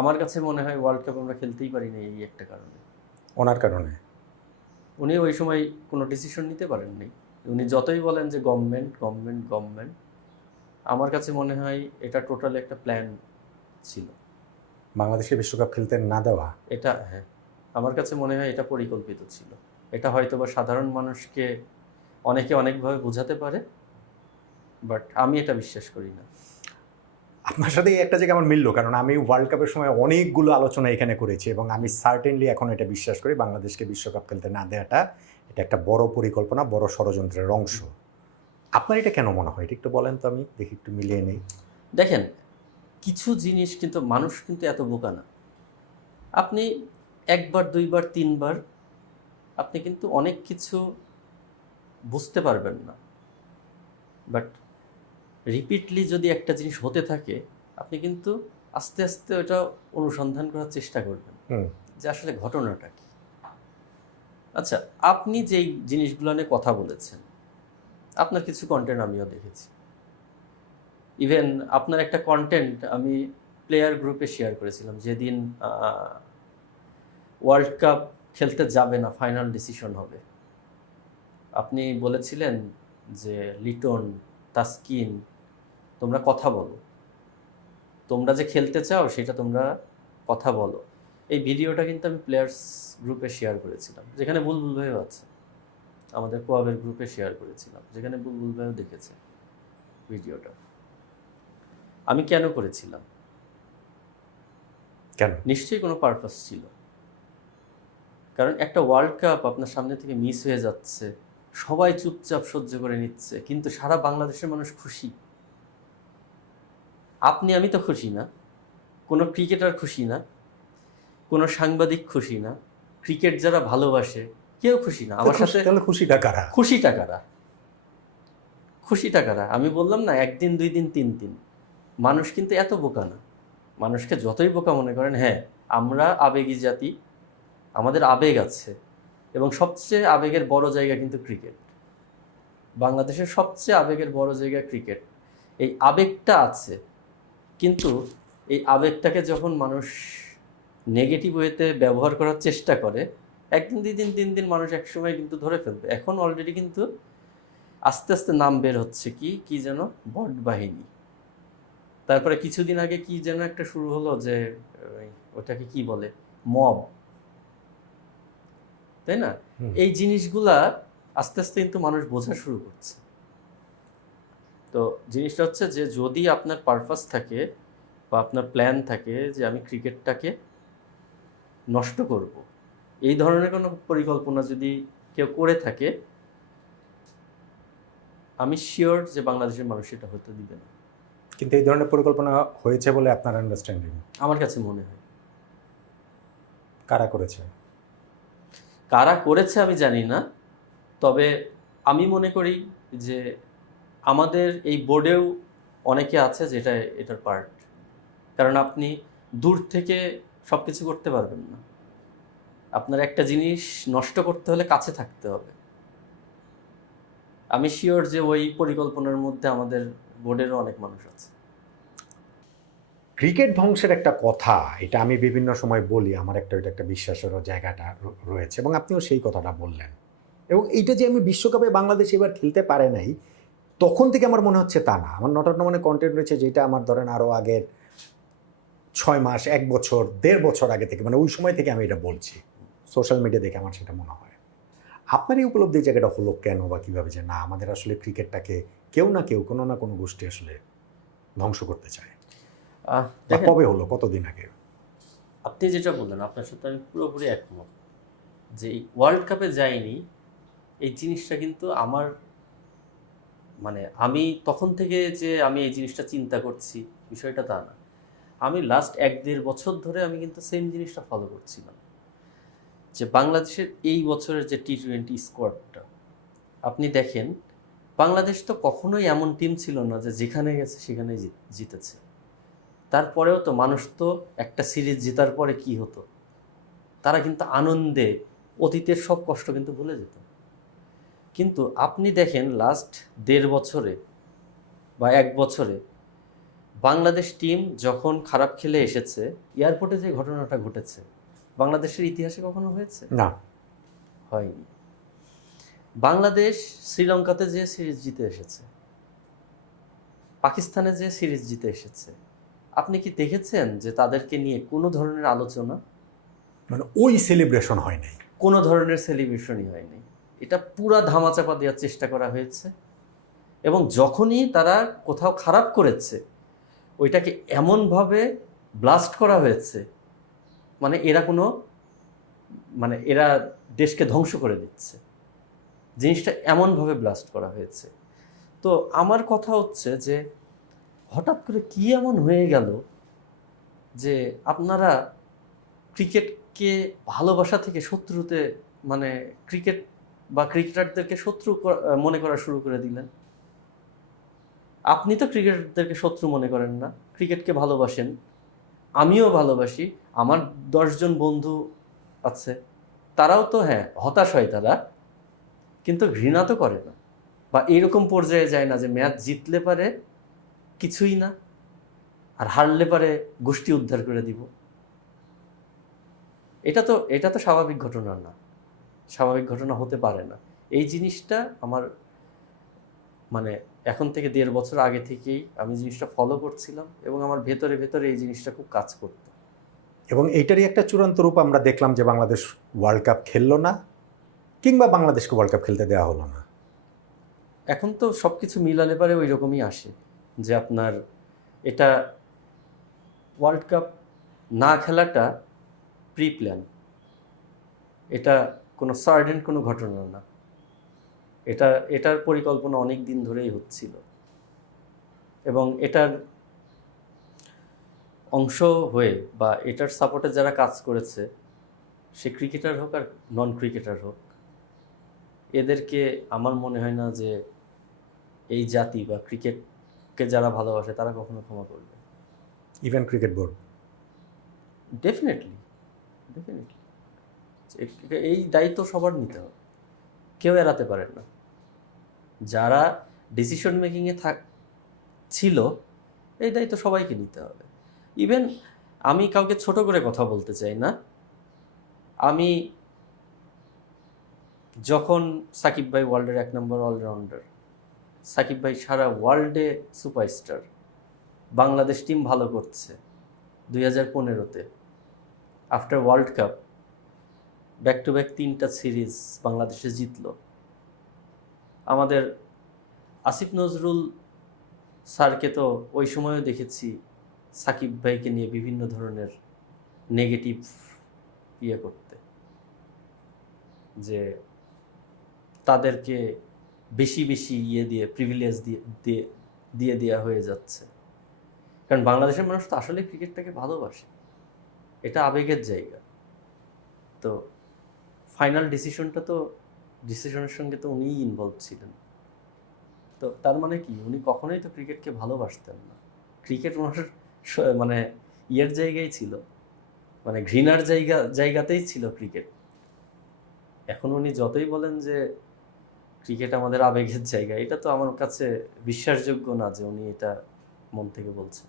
আমার কাছে মনে হয় ওয়ার্ল্ড কাপ আমরা খেলতেই পারি না এই একটা কারণে। ওনার কারণে? উনি ওই সময় কোনো ডিসিশন নিতে পারেননি। উনি যতই বলেন যে গভর্নমেন্ট গভর্নমেন্ট গভর্নমেন্ট, আমার কাছে মনে হয় এটা টোটাল একটা প্ল্যান ছিল। বাংলাদেশে বিশ্বকাপ খেলতে না দেওয়া? এটা হ্যাঁ, আমার কাছে মনে হয় এটা পরিকল্পিত ছিল। এটা হয়তো বা সাধারণ মানুষকে অনেকে অনেকভাবে বোঝাতে পারে, বাট আমি এটা বিশ্বাস করি না। আপনার সাথে এই একটা জায়গায় আমার মিলল, কারণ আমি ওয়ার্ল্ড কাপের সময় অনেকগুলো আলোচনা এখানে করেছি এবং আমি সার্টেনলি এখন এটা বিশ্বাস করি বাংলাদেশকে বিশ্বকাপ খেলতে না দেওয়াটা এটা একটা বড় পরিকল্পনা, বড় ষড়যন্ত্রের অংশ। আপনার এটা কেন মনে হয়? এটা একটু বলেন তো, আমি দেখি একটু মিলিয়ে নেই। দেখেন, কিছু জিনিস কিন্তু মানুষ কিন্তু এত বোকা না। আপনি একবার দুইবার তিনবার আপনি কিন্তু অনেক কিছু বুঝতে পারবেন না, বাট রিপিটলি যদি একটা জিনিস হতে থাকে আপনি কিন্তু আস্তে আস্তে ওটা অনুসন্ধান করার চেষ্টা করবেন যে আসলে ঘটনাটা কি। আচ্ছা, আপনি যেই জিনিসগুলো নিয়ে কথা বলেছেন, আপনার কিছু কন্টেন্ট আমিও দেখেছি। ইভেন আপনার একটা কন্টেন্ট আমি প্লেয়ার গ্রুপে শেয়ার করেছিলাম যেদিন ওয়ার্ল্ড কাপ খেলতে যাবে না, ফাইনাল ডিসিশন হবে। আপনি বলেছিলেন যে লিটন, তাসকিন, তোমরা কথা বলো, তোমরা যে খেলতে চাও সেটা তোমরা কথা বলো। এই ভিডিওটা কিন্তু আমি প্লেয়ার্স গ্রুপে শেয়ার করেছিলাম, যেখানে বুলবুল ভাইও আছে। আমাদের কোয়াবের গ্রুপে শেয়ার করেছিলাম, যেখানে বুলবুল ভাইও দেখেছে ভিডিওটা। আমি কেন করেছিলাম? কেন? নিশ্চয়ই কোনো পারপাস ছিল। কারণ একটা ওয়ার্ল্ড কাপ আপনার সামনে থেকে মিস হয়ে যাচ্ছে, সবাই চুপচাপ সহ্য করে নিচ্ছে, কিন্তু সারা বাংলাদেশের মানুষ খুশি। আমি তো খুশি না, কোনো ক্রিকেটার খুশি না, কোনো সাংবাদিক খুশি না, ক্রিকেট যারা ভালোবাসে কেউ খুশি না। আমার সাথে তাহলে খুশিটা কারা? খুশিটা কারা? আমি বললাম না, একদিন দুই দিন তিন দিন। মানুষ কিন্তু এত বোকা না। মানুষকে যতই বোকা মনে করেন, হ্যাঁ আমরা আবেগী জাতি, আমাদের আবেগ আছে, এবং সবচেয়ে আবেগের বড় জায়গা কিন্তু ক্রিকেট। বাংলাদেশের সবচেয়ে আবেগের বড় জায়গা ক্রিকেট। এই আবেগটা আছে, কিন্তু এই আবেগটাকে যখন মানুষ নেগেটিভ ওয়েতে ব্যবহার করার চেষ্টা করে, একদিন দুই দিন তিন দিন মানুষ একসময় কিন্তু ধরে ফেলবে। এখন অলরেডি কিন্তু আস্তে আস্তে নাম বের হচ্ছে, কি যেন বট বাহিনী, তারপরে কিছুদিন আগে কি যেন একটা শুরু হলো যে ওটাকে কি বলে, মব, তাই না? এই জিনিসগুলা আস্তে আস্তে কিন্তু মানুষ বোঝা শুরু করছে। তো জিনিসটা হচ্ছে যে যদি আপনার পারপাস থাকে বা আপনার প্ল্যান থাকে যে আমি ক্রিকেটটাকে নষ্ট করব, এই ধরনের কোনো পরিকল্পনা যদি কেউ করে থাকে, আমি শিওর যে বাংলাদেশের মানুষ এটা হতে দিবে না। কিন্তু এই ধরনের পরিকল্পনা হয়েছে বলে আপনার আন্ডারস্ট্যান্ডিং? আমার কাছে মনে হয়। কারা করেছে? কারা করেছে আমি জানি না, তবে আমি মনে করি যে আমাদের এই বোর্ডেও অনেকে আছে যেটা এটার পার্ট। কারণ আপনি দূর থেকে সব কিছু করতে পারবেন না, আপনার একটা জিনিস নষ্ট করতে হলে কাছে থাকতে হবে। আমি শিওর যে ওই পরিকল্পনার মধ্যে আমাদের বোর্ডেরও অনেক মানুষ আছে। ক্রিকেট ধ্বংসের একটা কথা, এটা আমি বিভিন্ন সময় বলি, আমার এটা একটা বিশ্বাসেরও জায়গাটা রয়েছে এবং আপনিও সেই কথাটা বললেন। এবং এইটা যে আমি বিশ্বকাপে বাংলাদেশ এবার খেলতে পারে নাই তখন থেকে আমার মনে হচ্ছে তা না। আমার নটান্ন মানে কন্টেন্ট রয়েছে যেটা আমার ধরেন আরও আগের 6 মাস, 1 বছর, 1.5 বছর আগে থেকে, মানে ওই সময় থেকে আমি এটা বলছি। সোশ্যাল মিডিয়া দেখে আমার সেটা মনে হয়। আপনার এই উপলব্ধির জায়গাটা হলো কেন বা কীভাবে, যে না আমাদের আসলে ক্রিকেটটাকে কেউ না কেউ, কোনো না কোনো গোষ্ঠী আসলে ধ্বংস করতে চায়? কবে হলো, কতদিন আগে? আপনি যেটা বললেন, আপনার সাথে আমি পুরোপুরি একমত যে এই ওয়ার্ল্ড কাপে যায়নি এই জিনিসটা কিন্তু আমার, মানে আমি তখন থেকে যে আমি এই জিনিসটা চিন্তা করছি বিষয়টা তা না। আমি লাস্ট 1-1.5 বছর ধরে আমি কিন্তু সেম জিনিসটা ফলো করছিলাম যে বাংলাদেশের এই বছরের যে টি-20 স্কোয়াডটা আপনি দেখেন, বাংলাদেশ তো কখনোই এমন টিম ছিল না যে যেখানে গেছে সেখানেই জিতেছে। তারপরেও তো মানুষ তো একটা সিরিজ জেতার পরে কি হতো, তারা কিন্তু আনন্দে অতীতের সব কষ্ট কিন্তু ভুলে যেত। কিন্তু আপনি দেখেন লাস্ট 1.5 বছরে বা 1 বছরে বাংলাদেশ টিম যখন খারাপ খেলে এসেছে, এয়ারপোর্টে যে ঘটনাটা ঘটেছে বাংলাদেশের ইতিহাসে কখনো হয়েছে? না। হয়নি। বাংলাদেশ শ্রীলঙ্কাতে যে সিরিজ জিতে এসেছে, পাকিস্তানে যে সিরিজ জিতে এসেছে, আপনি কি দেখেছেন যে তাদেরকে নিয়ে কোনো ধরনের আলোচনা, মানে ওই সেলিব্রেশন হয় নাই? কোনো ধরনের সেলিব্রেশনই হয়নি। এটা পুরা ধামাচাপা দেওয়ার চেষ্টা করা হয়েছে, এবং যখনই তারা কোথাও খারাপ করেছে ওইটাকে এমনভাবে ব্লাস্ট করা হয়েছে, মানে এরা দেশকে ধ্বংস করে দিচ্ছে, জিনিসটা এমনভাবে ব্লাস্ট করা হয়েছে। তো আমার কথা হচ্ছে যে হঠাৎ করে কি এমন হয়ে গেল যে আপনারা ক্রিকেটকে ভালোবাসা থেকে শত্রুতে, মানে ক্রিকেট বা ক্রিকেটারদেরকে শত্রু মনে করা শুরু করে দিলেন। আপনি তো ক্রিকেটারদেরকে শত্রু মনে করেন না, ক্রিকেটকে ভালোবাসেন, আমিও ভালোবাসি, আমার 10 জন বন্ধু আছে, তারাও তো হ্যাঁ হতাশ হয় তারা, কিন্তু ঘৃণা তো করে না, বা এরকম পর্যায়ে যায় না যে ম্যাচ জিতলে পারে কিছুই না, আর হারলে পারে গোষ্ঠী উদ্ধার করে দিব। এটা তো স্বাভাবিক ঘটনা না, স্বাভাবিক ঘটনা হতে পারে না। এই জিনিসটা আমার মানে এখন থেকে 1.5 বছর আগে থেকেই আমি জিনিসটা ফলো করছিলাম, এবং আমার ভেতরে ভেতরে এই জিনিসটা খুব কাজ করত। এবং এইটারই একটা চূড়ান্ত রূপ আমরা দেখলাম যে বাংলাদেশ ওয়ার্ল্ড কাপ খেললো না, কিংবা বাংলাদেশকে ওয়ার্ল্ড কাপ খেলতে দেওয়া হলো না। এখন তো সব কিছু মিলালে পারে ওই রকমই আসে যে আপনার এটা ওয়ার্ল্ড কাপ না খেলাটা প্রি প্ল্যান, এটা কোনো সার্ডেন কোনো ঘটনা না, এটার পরিকল্পনা অনেক দিন ধরেই হচ্ছিল, এবং এটার অংশ হয়ে বা এটার সাপোর্টে যারা কাজ করেছে, সে ক্রিকেটার হোক আর নন ক্রিকেটার হোক, এদেরকে আমার মনে হয় না যে এই জাতি বা ক্রিকেটকে যারা ভালোবাসে তারা কখনো ক্ষমা করবে। Even cricket board? ডেফিনেটলি। এই দায়িত্ব সবার নিতে হবে, কেউ এড়াতে পারেন না। যারা ডিসিশন মেকিংয়ে ছিল, এই দায়িত্ব সবাইকে নিতে হবে। ইভেন আমি কাউকে ছোট করে কথা বলতে চাই না, আমি যখন সাকিব ভাই ওয়ার্ল্ডের 1 নম্বর অলরাউন্ডার, সাকিব ভাই সারা ওয়ার্ল্ডে সুপারস্টার, বাংলাদেশ টিম ভালো করছে 2015-তে after world cup back to back 3টা সিরিজ বাংলাদেশে জিতলো। আমাদের আসিফ নজরুল স্যারকে তো ওই সময়ও দেখেছি সাকিব ভাইকে নিয়ে বিভিন্ন ধরনের নেগেটিভ করতে, যে তাদেরকে বেশি বেশি প্রিভিলেজ দিয়ে দেওয়া হয়ে যাচ্ছে। কারণ বাংলাদেশের মানুষ তো আসলে ক্রিকেটটাকে ভালোবাসে, এটা আবেগের জায়গা। তো ফাইনাল ডিসিশনের সঙ্গে তো উনিই ইনভলভ ছিলেন। তো তার মানে কি, উনি কখনোই তো ক্রিকেটকে ভালোবাসতেন না। ক্রিকেট ওনার মানে জায়গায় ছিল, মানে ঘৃণার জায়গাতেই ছিল ক্রিকেট। এখন উনি যতই বলেন যে ক্রিকেট আমাদের আবেগের জায়গা, এটা তো আমার কাছে বিশ্বাসযোগ্য না যে উনি এটা মন থেকে বলছেন।